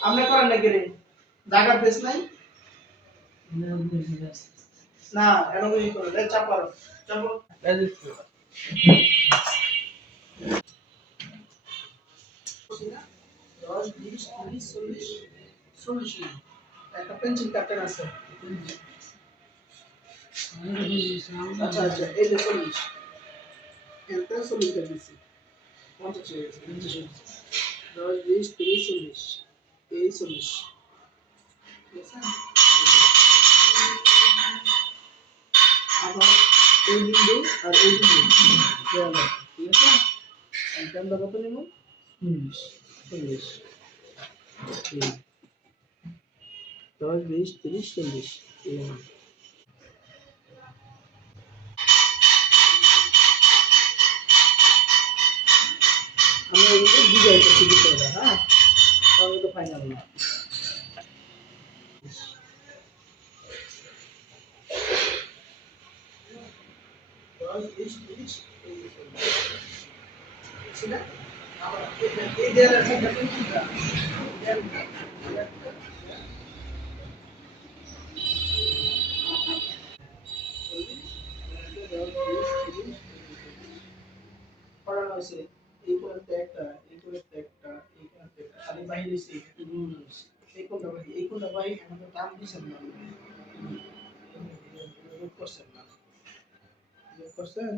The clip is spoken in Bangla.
আপনি করেন নাকি রে জায়গা দেশ নাই না এরকম ই করে রে চাপ করো চাপ রেজিস্টার 10 20 30 40 একটা পেন্সিল কাটার আছে আচ্ছা আচ্ছা এই যে 40 এটা 40 টা দিছি 50 হয়ে গেছে 10 20 30 40 এই 40 ঠিক আছে আবার এই বিন্দু আর এই বিন্দু দেওয়া যাবে ঠিক আছে একদম কত নিব 40 10 20 30 40 আমি এগুলো ডিজাইন করছি বিষয়টা হ্যাঁ তাহলে তো ফাইনাল না 10 20 30 বুঝছি না আবার এই দেয়ালের মধ্যে কোনটা পড়ানো হয়েছে এই কোণতে একটা এই কোণতে একটা এই কোণতে একটা খালি বাইরে হয়েছে এই কোণটা বাইরে এই কোণটা বাইরে আমাকে টান দিছেন না যোগ করছেন না যোগ করছেন